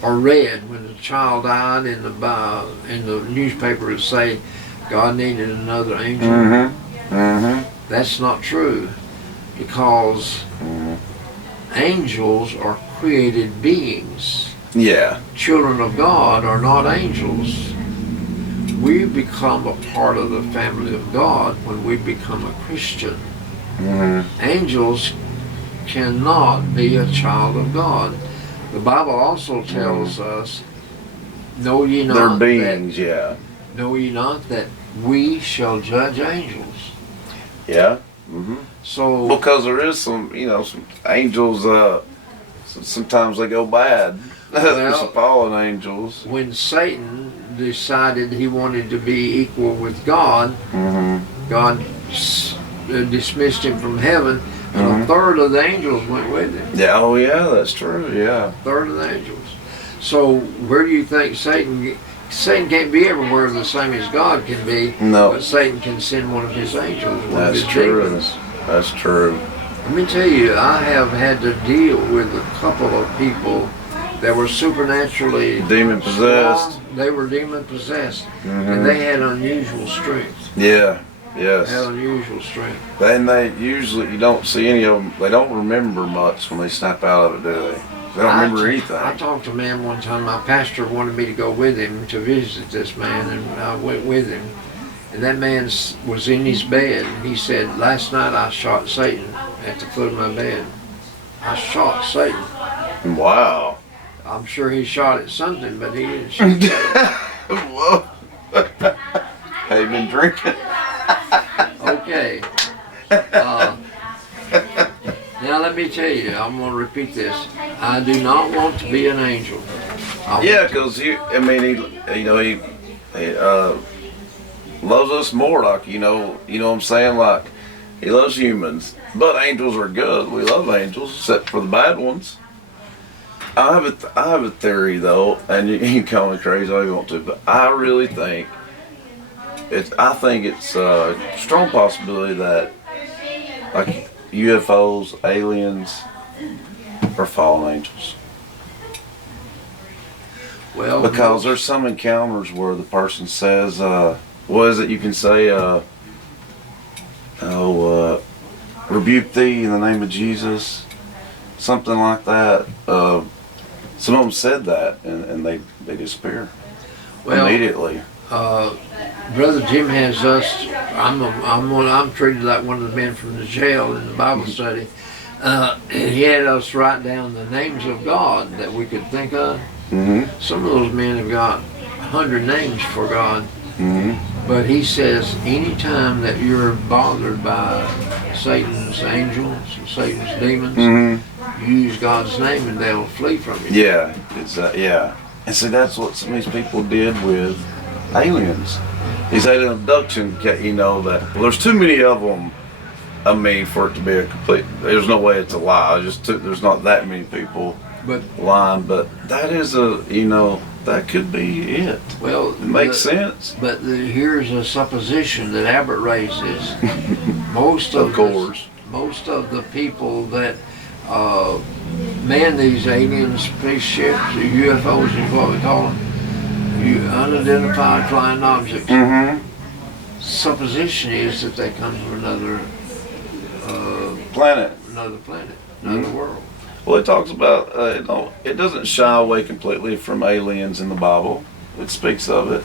or read when a child died in the newspaper it say God needed another angel? That's not true, because angels are created beings. Yeah. Children of God are not angels. We become a part of the family of God when we become a Christian. Angels cannot be a child of God. The Bible also tells us, know ye They're not beings, yeah. know ye not that we shall judge angels. Yeah. Hmm. So Because there is some, some angels. Sometimes they go bad. There's some fallen angels. when Satan decided he wanted to be equal with God, Hmm. God dismissed him from heaven, and a third of the angels went with him. Yeah. Oh, yeah. That's true. Yeah. A third of the angels. So where do you think Satan can't be everywhere the same as God can be, No. but Satan can send one of his angels, one That's of his true. demons. That's true. Let me tell you, I have had to deal with a couple of people that were supernaturally Demon possessed. strong. They were demon possessed, Hmm. and they had unusual strength. Yeah. Yes. Had unusual strength. And they usually, you don't see any of them. They don't remember much when they snap out of it, do they? They don't remember anything. I talked to a man one time. My pastor wanted me to go with him to visit this man, and I went with him. And that man was in his bed, and he said, "Last night I shot Satan at the foot of my bed. I shot Satan." Wow. I'm sure he shot at something, but he didn't shoot Satan. Whoa. Have you been drinking? Okay. Now let me tell you, I'm going to repeat this. I do not want to be an angel. Yeah, because he loves us more. Like you know what I'm saying. Like he loves humans, but angels are good. We love angels, except for the bad ones. I have a theory though, and you can call me crazy all you want to, but I really think it's a strong possibility that like UFOs, aliens, are fallen angels. Well, Because there's some encounters where the person says, what is it you can say, rebuke thee in the name of Jesus, something like that. Some of them said that, and they disappear immediately. Brother Jim has us. I'm treated like one of the men from the jail in the Bible study. He had us write down the names of God that we could think of. Hmm. Some of those men have got 100 names for God. Hmm. But he says, anytime that you're bothered by Satan's angels, Satan's demons, Hmm. you use God's name and they'll flee from you. Yeah, yeah. And see, that's what some of these people did with aliens. He said an abduction, that, well, there's too many of them, for it to be a complete, there's no way it's a lie. There's not that many people But lying, but that is that could be it. well, It makes sense. But here's a supposition that Abbott raises. Most Of course. most of the people that man these alien spaceships, UFOs is what we call them, unidentified flying objects. Mm-hmm. Supposition is that they come from another Planet. another world. Well, it talks about, it doesn't shy away completely from aliens in the Bible. It speaks of it.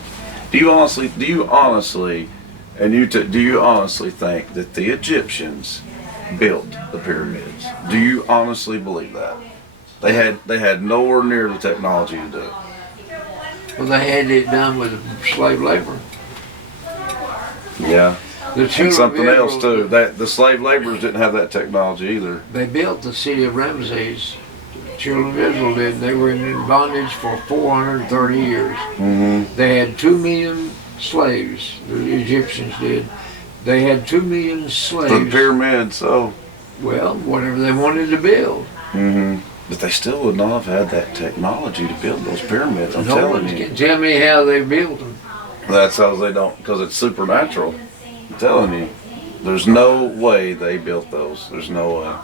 Do you honestly think that the Egyptians built the pyramids? Do you honestly believe that? They had nowhere near the technology to do it. Well, they had it done with slave labor. Yeah. The And children something of else Israel, too. That the slave laborers didn't have that technology either. They built the city of Ramses. The children of Israel did. They were in bondage for 430 years. Mm-hmm. They had 2 million slaves. The Egyptians did. They had 2 million slaves. For the pyramids, so. Well, whatever they wanted to build. Mm-hmm. But they still would not have had that technology to build those pyramids. I'm No one telling you. can tell me how they built them. That's how they don't, because it's supernatural. I'm telling you. There's no way they built those. There's no way.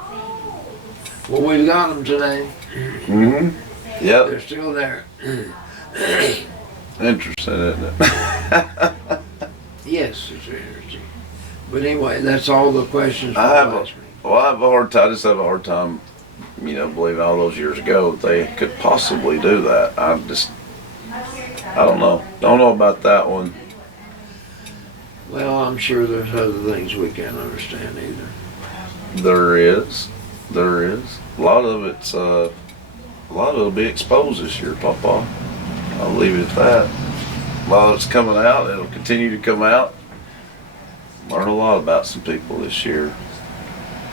Well, we've got them today. Mm-hmm. Yep. They're still there. Interesting, isn't it? Yes, it's interesting. But anyway, that's all the questions I have people a- ask me. Well, I just have a hard time, believing all those years ago that they could possibly do that. I don't know. Don't know about that one. Well, I'm sure there's other things we can't understand either. There is. A lot of it'll be exposed this year, Papa. I'll leave it at that. while it's coming out, it'll continue to come out. Learn a lot about some people this year.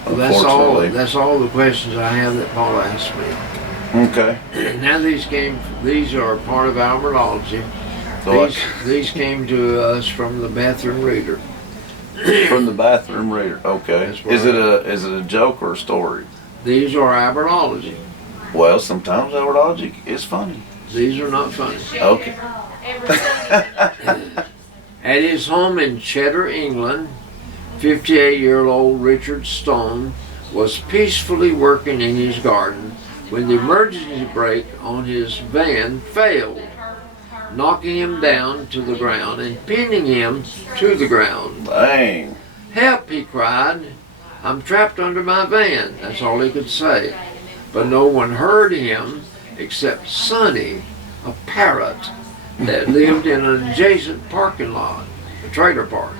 Well, Unfortunately. that's all the questions I have that Paul asked me. Okay. Now these are part of our mythology. What? These came to us from the Bathroom Reader. From the Bathroom Reader. Okay. That's right. Is it a joke or a story? These are aberrology. Well, sometimes our logic is funny. These are not funny. Okay. At his home in Cheddar, England, 58-year-old Richard Stone was peacefully working in his garden when the emergency brake on his van failed, knocking him down to the ground and pinning him to the ground. Dang. "Help," he cried. "I'm trapped under my van." That's all he could say. But no one heard him except Sonny, a parrot that lived in an adjacent parking lot, a trailer park.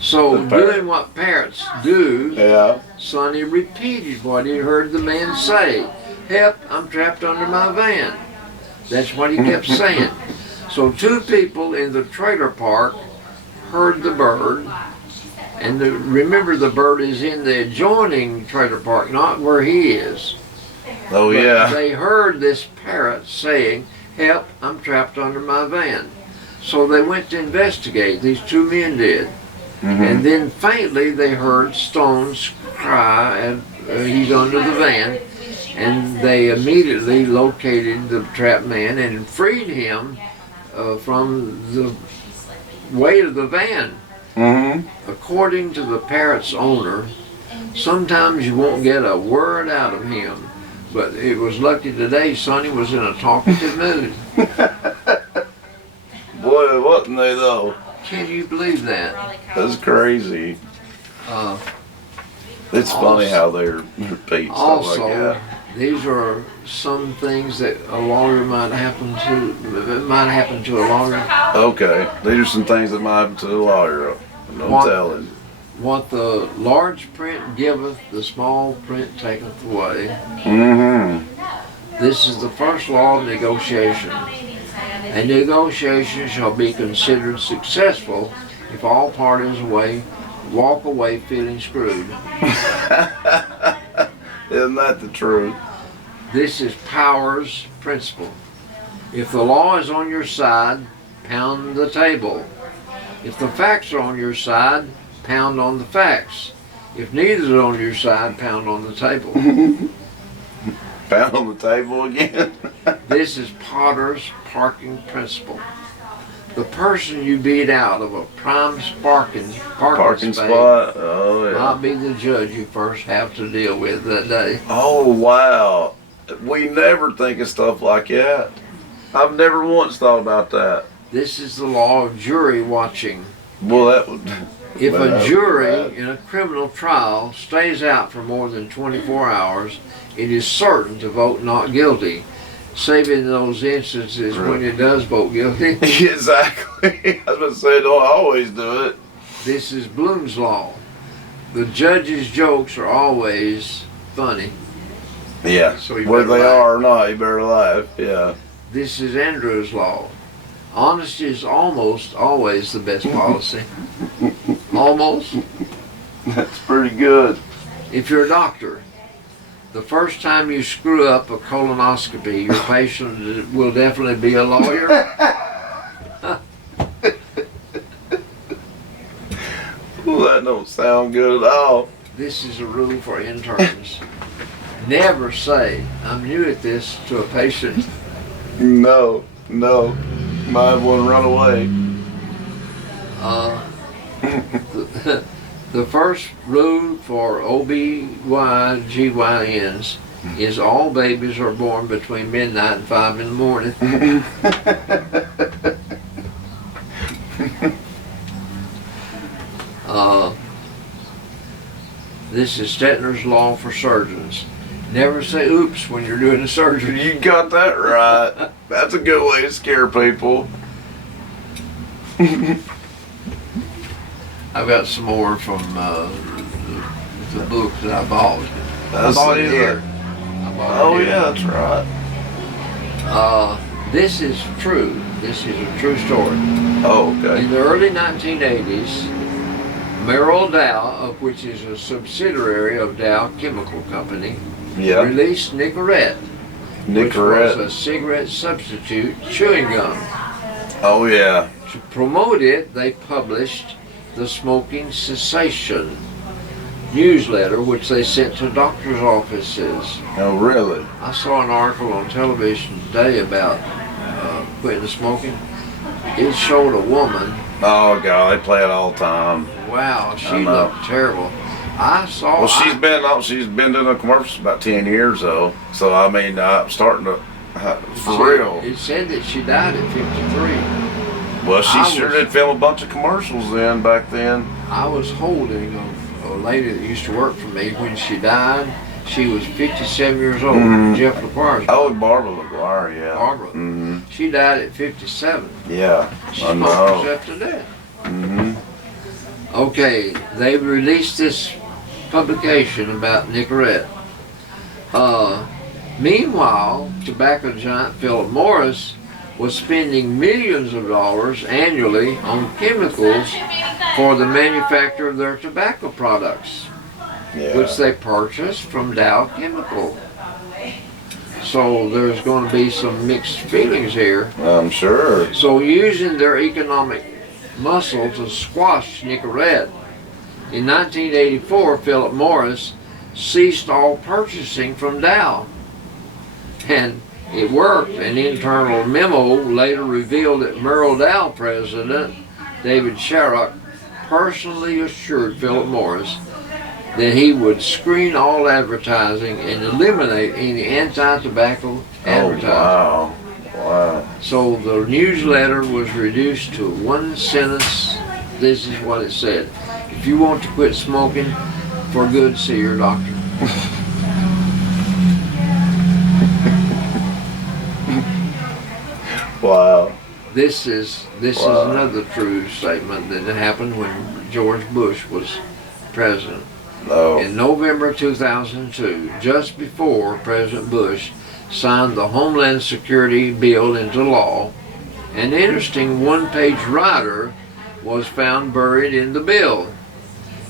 So, The parrot. doing what parrots do, Yeah. Sonny repeated what he heard the man say. "Help, I'm trapped under my van." That's what he kept saying. So 2 people in the trailer park heard the bird, and remember the bird is in the adjoining trailer park, not where he is. Oh But yeah. they heard this parrot saying, "Help, I'm trapped under my van." So they went to investigate, these 2 men did. And then faintly they heard Stone's cry, and he's under the van. And they immediately located the trapped man and freed him from the weight of the van. Mm-hmm. According to the parrot's owner, sometimes you won't get a word out of him. But it was lucky today Sonny was in a talkative mood. Boy, wasn't they though? Can you believe that? That's crazy. Uh, It's funny how they repeat stuff also, like that. these are some things that a lawyer might happen to a lawyer. Okay. These are some things that might happen to the lawyer. No What? telling. What the large print giveth, the small print taketh away. Mm-hmm. This is the first law of negotiation. A negotiation shall be considered successful if all parties walk away feeling screwed. Isn't that the truth? This is Power's principle. If the law is on your side, pound the table. If the facts are on your side, pound on the facts. If neither is on your side, pound on the table. Pound on the table again. This is Potter's parking principle. The person you beat out of a prime parking Parking space spot. Oh yeah. might be the judge you first have to deal with that day. Oh wow. We never think of stuff like that. I've never once thought about that. This is the law of jury watching. Well, that would. If well, that a would be jury bad. in a criminal trial stays out for more than 24 hours, it is certain to vote not guilty, saving those instances when it does vote guilty. Exactly. I was about to say, don't always do it. This is Bloom's law. The judge's jokes are always funny. Yeah. So you Whether better they laugh. are or not, you better laugh. Yeah. This is Andrew's law. Honesty is almost always the best policy. Almost. That's pretty good. If you're a doctor, the first time you screw up a colonoscopy, your patient will definitely be a lawyer. Well, that don't sound good at all. This is a rule for interns. Never say, "I'm new at this," to a patient. No. Might have one run away. The first rule for OB/GYNs is all babies are born between midnight and 5 in the morning. This is Stetner's law for surgeons. Never say oops when you're doing a surgery. You got that right. That's a good way to scare people. I've got some more from the book that I bought. I That's bought it it here. here. I bought it Oh here. yeah, that's right. This is true. This is a true story. Oh, okay. In the early 1980s, Merrill Dow, of which is a subsidiary of Dow Chemical Company, Yeah. released Nicorette, which Nicorette. was a cigarette substitute chewing gum. Oh, yeah. To promote it, they published the Smoking Cessation newsletter, which they sent to doctors' offices. Oh, really? I saw an article on television today about quitting smoking. It showed a woman. Oh, God, they play it all the time. Wow, I she know. looked terrible. I saw. Well, she's been doing the commercials about 10 years, though. So, I mean, I'm starting to, for real. It said that she died at 53. Well, she I sure was- did film a bunch of commercials then, back then. I was holding a lady that used to work for me when she died. She was 57 years old. Mhm. Jeff LaGuardia. Oh, Barbara LaGuardia, yeah. Barbara. Mm-hmm. She died at 57. Yeah, She I smoked know. herself to death. Mm-hmm. Okay, they released this publication about Nicorette. Meanwhile, tobacco giant Philip Morris was spending millions of dollars annually on chemicals for the manufacture of their tobacco products, Yeah. which they purchased from Dow Chemical. So there's going to be some mixed feelings here. I'm sure. So using their economic muscle to squash Nicorette, in 1984, Philip Morris ceased all purchasing from Dow. And it worked. An internal memo later revealed that Merrill Dow president David Sharrock personally assured Philip Morris that he would screen all advertising and eliminate any anti-tobacco advertising. Oh, wow. Wow. So the newsletter was reduced to one sentence. This is what it said: if you want to quit smoking for good, see your doctor. Wow. This is Wow. another true statement that happened when George Bush was president. No. In November 2002, just before President Bush signed the Homeland Security bill into law, an interesting one-page rider was found buried in the bill.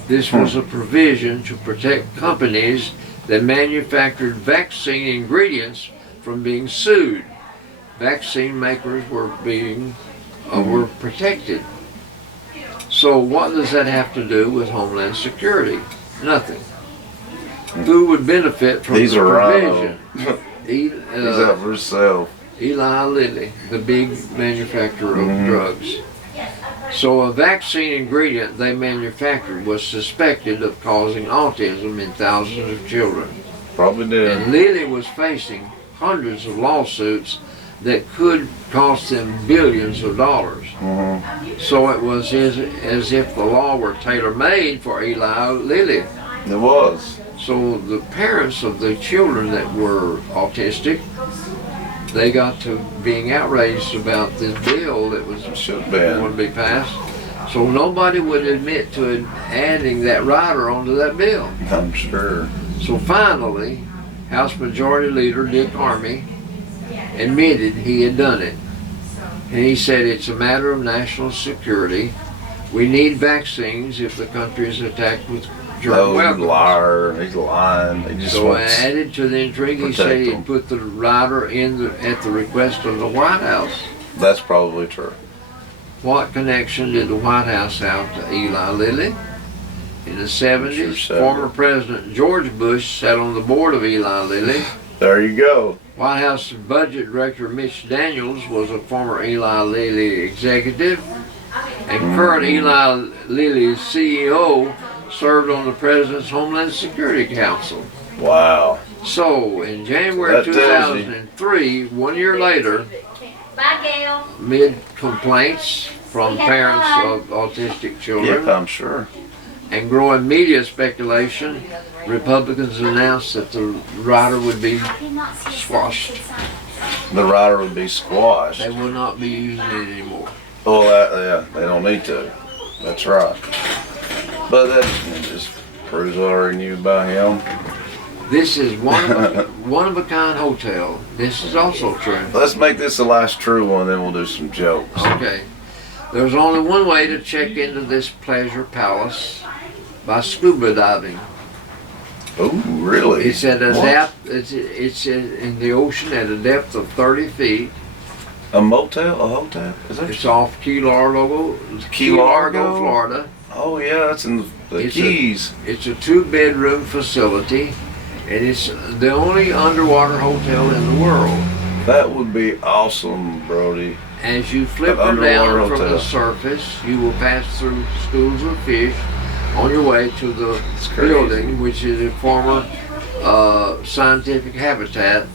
This was a provision to protect companies that manufactured vaccine ingredients from being sued. Vaccine makers were were protected. So what does that have to do with Homeland Security? Nothing. Who would benefit from He's the a provision? rhino. He's out for himself. Eli Lilly, the big manufacturer of drugs. So a vaccine ingredient they manufactured was suspected of causing autism in thousands of children. Probably did. And Lilly was facing hundreds of lawsuits that could cost them billions of dollars. Mhm. So it was as if the law were tailor-made for Eli Lilly. It was. So the parents of the children that were autistic, they got to being outraged about this bill that was Should have been. going to be passed. So nobody would admit to adding that rider onto that bill. I'm sure. So finally, House Majority Leader Dick Armey admitted he had done it. And he said it's a matter of national security. We need vaccines if the country is attacked with germ No weapons. liar. He's lying. He just So wants. added to the intrigue, he protect said them. he'd put the rider at the request of the White House. That's probably true. What connection did the White House have to Eli Lilly? In the 70s, Sure, former President George Bush sat on the board of Eli Lilly. There you go. White House Budget Director Mitch Daniels was a former Eli Lilly executive, and current Eli Lilly's CEO served on the President's Homeland Security Council. Wow. So, in January That tells you. 2003, 1 year later, Bye, Gail. amid complaints from parents of autistic children Yep, I'm sure. and growing media speculation, Republicans announced that the rider would be squashed. The rider would be squashed. They will not be using it anymore. Oh, yeah, they don't need to. That's right. But that just proves what I already knew about him. This is one of a kind hotel. This is also true. Let's make this the last true one, then we'll do some jokes. Okay. There's only one way to check into this pleasure palace, by scuba diving. Oh, really? It's at a What? depth. It's in the ocean at a depth of 30 feet. A motel? A hotel? Is that? It's off Key Largo, Key Largo? Florida. Oh, yeah, that's in the It's Keys. It's a 2-bedroom facility, and it's the only underwater hotel in the world. That would be awesome, Brody. As you flip An her down underwater from hotel. the surface, you will pass through schools of fish on your way to the crazy. building, which is a former scientific habitat.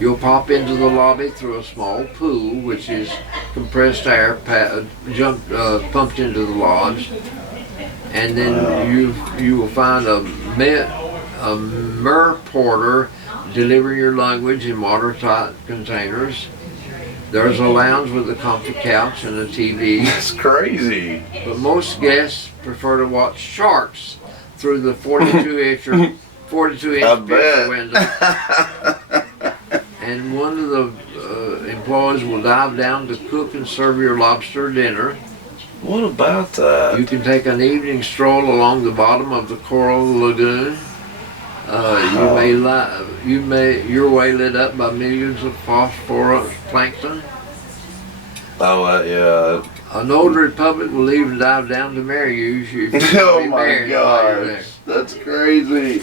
You'll pop into the lobby through a small pool, which is compressed air pumped into the lodge, and then you will find a mer porter delivering your luggage in watertight containers. There's a lounge with a comfy couch and a TV, It's crazy. but most guests prefer to watch sharks through the 42-inch I picture bet. window. And one of the employees will dive down to cook and serve your lobster dinner. What about that? You can take an evening stroll along the bottom of the coral lagoon. Your way lit up by millions of phosphorus plankton. Oh, yeah. An old republic will even dive down to marry you if you Oh be my married while you're there. gosh, that's crazy.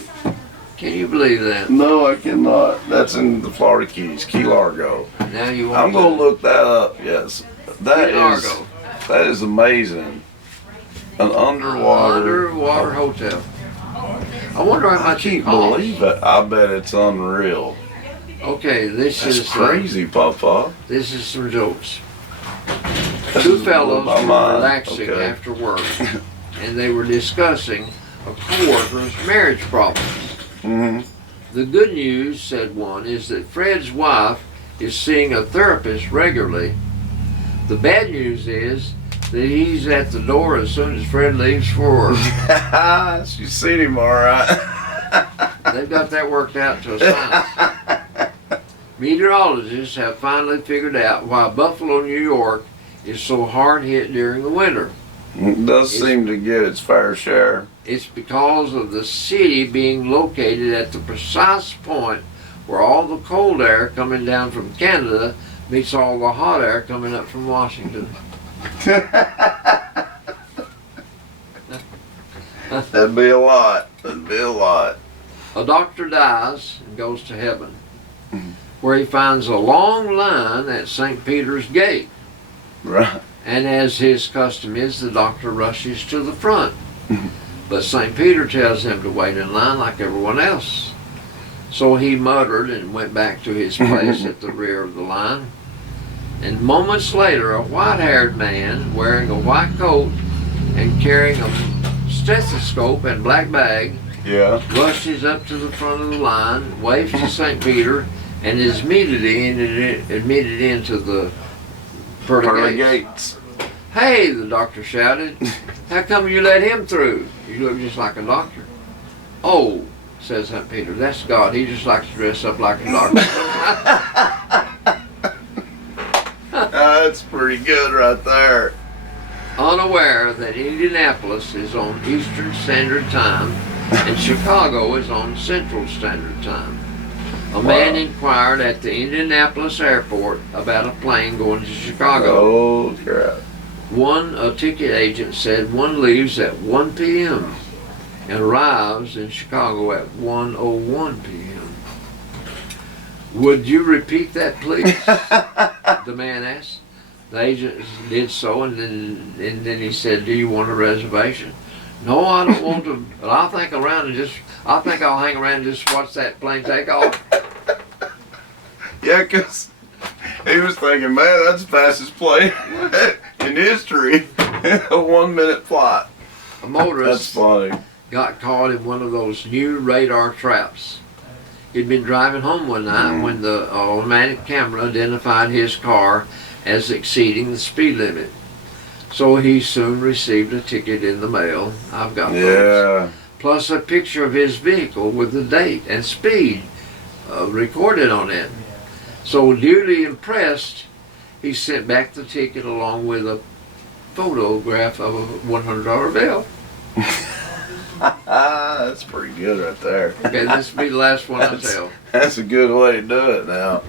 Can you believe that? No, I cannot. That's in the Florida Keys, Key Largo. Now you want I'm gonna look that up. Yes, Key Largo. that is amazing. An underwater. hotel. I wonder how I much it can't costs. believe it. I bet it's unreal. Okay, this That's is crazy, Papa. this is some jokes. Two fellows My were mind. relaxing Okay. after work, and they were discussing a coworker's marriage problem. Hmm. The good news, said one, is that Fred's wife is seeing a therapist regularly. The bad news is that he's at the door as soon as Fred leaves for work. She's seen him, all right. They've got that worked out to a science. Meteorologists have finally figured out why Buffalo, New York is so hard hit during the winter. It does seem to get its fair share. It's because of the city being located at the precise point where all the cold air coming down from Canada meets all the hot air coming up from Washington. That'd be a lot. That'd be a lot. A doctor dies and goes to heaven, where he finds a long line at St. Peter's Gate. Right. And as his custom is, the doctor rushes to the front. But St. Peter tells him to wait in line like everyone else. So he muttered and went back to his place at the rear of the line. And moments later, a white-haired man wearing a white coat and carrying a stethoscope and black bag Yeah. rushes up to the front of the line, waves to St. Peter, and is admitted into the pearly gates. Hey, the doctor shouted. How come you let him through? You look just like a doctor. Oh, says St. Peter, that's God. He just likes to dress up like a doctor. That's pretty good right there. Unaware that Indianapolis is on Eastern Standard Time and Chicago is on Central Standard Time. A man inquired at the Indianapolis airport about a plane going to Chicago. Oh, crap. A ticket agent said one leaves at 1 p.m. and arrives in Chicago at 1:01 p.m. Would you repeat that, please? The man asked. The agent did so, and then he said, "Do you want a reservation?" "No, I don't want to. But I think I'll hang around and just watch that plane take off." Yeah, because he was thinking, man, that's the fastest plane in history. A 1 minute flight. A That's motorist funny. got caught in one of those new radar traps. He'd been driving home one night when the automatic camera identified his car as exceeding the speed limit. So he soon received a ticket in the mail. I've got those. Yeah. plus a picture of his vehicle with the date and speed recorded on it. So duly impressed, he sent back the ticket along with a photograph of a $100 bill. That's pretty good right there. Okay, this will be the last one I tell. That's a good way to do it now.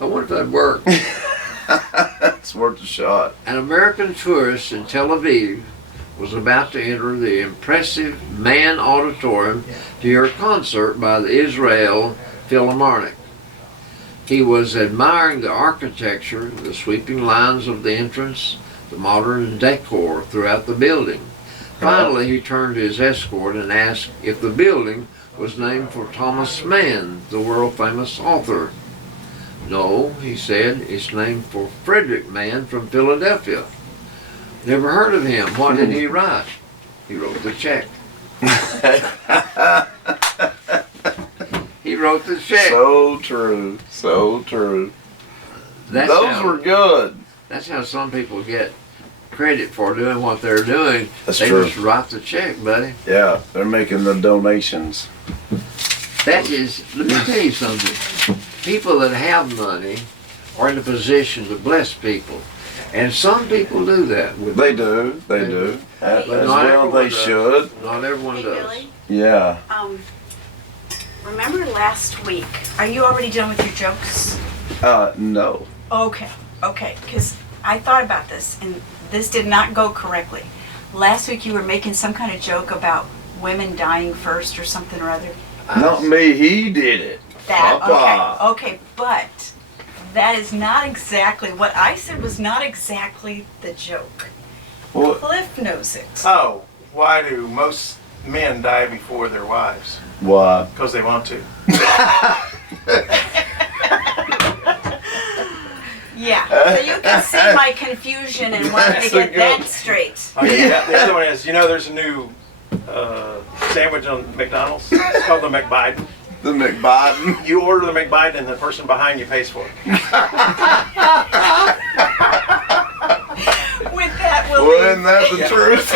I wonder if that'd work. It's worth a shot. An American tourist in Tel Aviv was about to enter the impressive Mann Auditorium to hear a concert by the Israel Philharmonic. He was admiring the architecture, the sweeping lines of the entrance, the modern decor throughout the building. Finally, he turned to his escort and asked if the building was named for Thomas Mann, the world-famous author. No, he said, it's named for Frederick Mann from Philadelphia. Never heard of him. What did he write? He wrote the check. He wrote the check. So true. So true. That's Those how, were good. That's how some people get credit for doing what they're doing. That's they true. just write the check, buddy. Yeah, they're making the donations. That is, let me tell you something. People that have money are in a position to bless people. And some people do that. They do. They do. As But not well, everyone they does. should. Not everyone Hey, does. Billy, Yeah. remember last week, are you already done with your jokes? No. Okay, because I thought about this, and this did not go correctly. Last week you were making some kind of joke about women dying first or something or other. Not me. He did it. That, Papa. okay, but that is not exactly, what I said was not exactly the joke. What? Cliff knows it. Oh, why do most men die before their wives? Why? Because they want to. Yeah, so you can see my confusion and wanting to That's a get that good- straight. Oh, yeah. The other one is, there's a new sandwich on McDonald's. It's called the McBiden. The McBiden. You order the McBiden and the person behind you pays for it. With that, we'll Well, leave. isn't that the truth?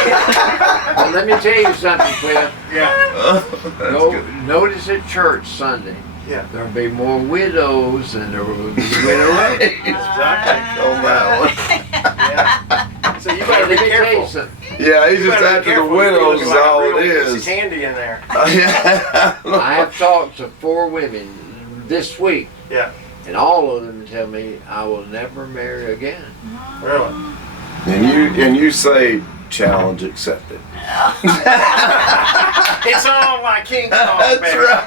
Well, let me tell you something, Cliff. Yeah. Notice at church Sunday, Yeah. there'll be more widows than there will be widows. Exactly. On that one. Yeah. So you better Let be me tell you careful. something. Yeah, he's You just better be after the careful. You're widows looking is like a all it real piece of is. candy in there. Yeah. I have talked to 4 women this week, Yeah. and all of them tell me I will never marry again. Really. And you say challenge accepted. It's on like King Kong, That's baby. right.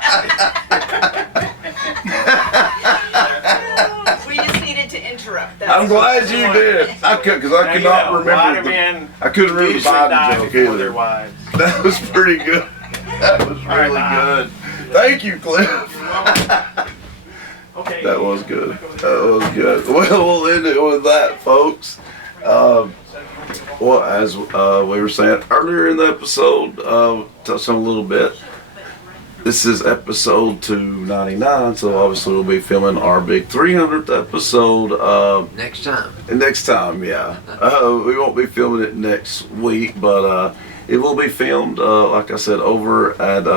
We just needed to interrupt. That I'm was glad what you we did. wanted. I could because I Now could you not know, a lot remember. of men I couldn't remember the usually Biden die joke before their either. wives. That was pretty good. That was right, really bye. good. Thank you, Cliff. Okay. That was good. That was good. Well, we'll end it with that, folks. Well, as we were saying earlier in the episode, touched on a little bit. This is episode 299, so obviously we'll be filming our big 300th episode Next time. next time. Yeah, we won't be filming it next week, but it will be filmed, like I said, over at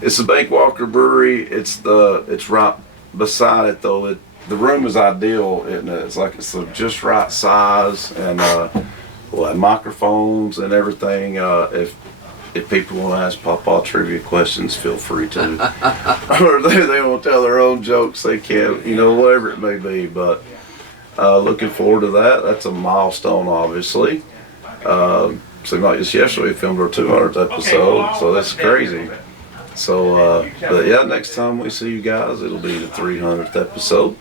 it's the Bankwalker Brewery. It's right beside it though. The room is ideal, isn't it? It's like it's the just right size, and we'll have microphones and everything. If people want to ask Papa trivia questions, feel free to. Or they want to tell their own jokes, they can. Whatever it may be. But looking forward to that. That's a milestone, obviously. Seemed like just yesterday we filmed our 200th episode, so that's crazy. So, but yeah, next time we see you guys, it'll be the 300th episode.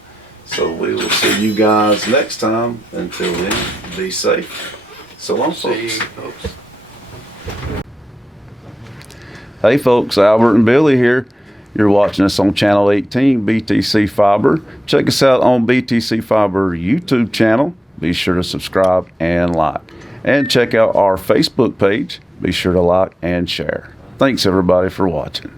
So we will see you guys next time. Until then, be safe. So long, See you, folks. folks. Hey folks, Albert and Billy here. You're watching us on Channel 18, BTC Fiber. Check us out on BTC Fiber YouTube channel. Be sure to subscribe and like. And check out our Facebook page. Be sure to like and share. Thanks everybody for watching.